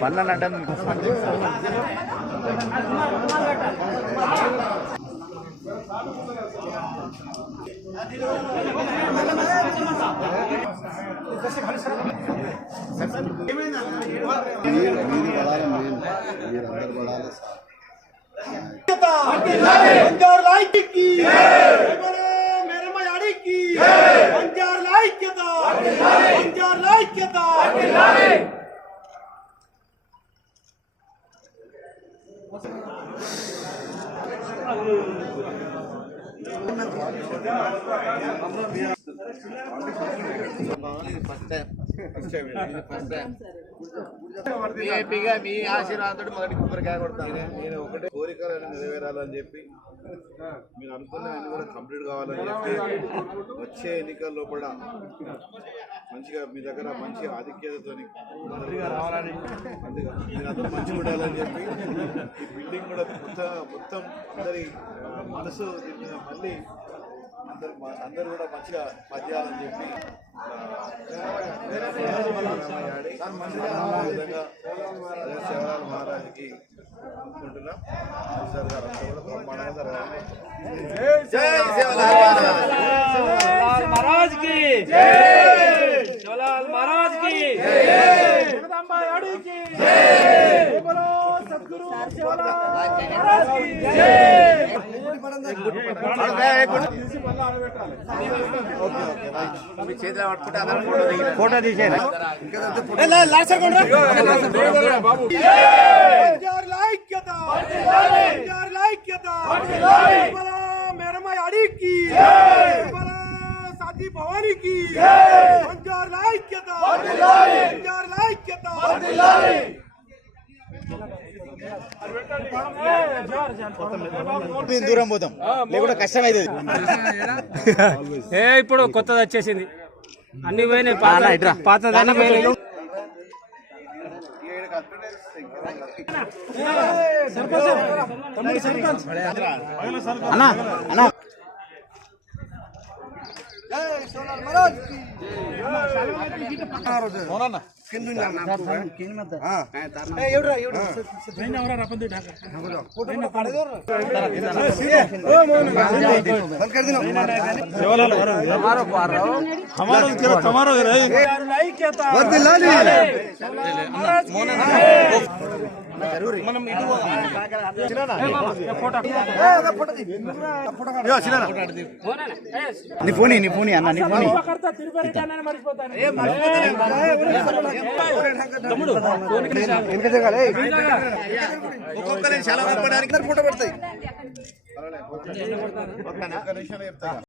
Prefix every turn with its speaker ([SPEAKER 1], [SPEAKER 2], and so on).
[SPEAKER 1] బండ్లను అంటే మీకు
[SPEAKER 2] మీరు మీరు పడాలి మెయిన్ మీరు అందరు పడాలి సార్
[SPEAKER 3] బంజార్ లైక్కి మేరమ్మ యాడికి బంజార్ లైక్యత బంజార్ లైక్యత
[SPEAKER 1] విఐపిగా మీ ఆశీర్వాదంతో మొదటి కొబ్బరికాయ కొడతాను.
[SPEAKER 2] నేను ఒకటే కోరికలను నెరవేరాలని చెప్పి మీరు అనుకున్నవన్నీ కూడా కంప్లీట్ కావాలని చెప్పి వచ్చే ఎన్నికల లోపల మంచిగా మీ దగ్గర మంచి ఆధిక్యతతో రావాలని. మీరు అందరూ మంచిగా ఉండాలని చెప్పి ఈ బిల్డింగ్ కూడా మొత్తం మొత్తం అందరి మనసు మళ్ళీ అందరు అందరూ కూడా మంచిగా పనిచేయాలని చెప్పి సేవరాలు మహారాజుకి అనుకుంటున్నా సార్ గారు ప్రమాణం సార్
[SPEAKER 1] జై
[SPEAKER 3] సేవలాల్ మహారాజ్ కి సేవలాల్ మహారాజ్ కి
[SPEAKER 1] సద్గురు సేవలాల్ మహారాజ్ కి ఫోటో
[SPEAKER 3] తీసేయండి మేరమ్మాయి అడిగి సాధ్య భవానికి ఐక్యత
[SPEAKER 1] దూరం పోతాం లేకుంటే కష్టం అవుతుంది
[SPEAKER 4] ఏ ఇప్పుడు కొత్తది వచ్చేసింది. అన్ని పోయినాయి పాత పాతదైనా పోయినాయి.
[SPEAKER 1] అన్నా అన్నా. તમારો మనం ఇటు నీ ఫోని నీ ఫోని అన్న నీ ఫోని
[SPEAKER 2] ఒక్క నిమిషంలో చెప్తా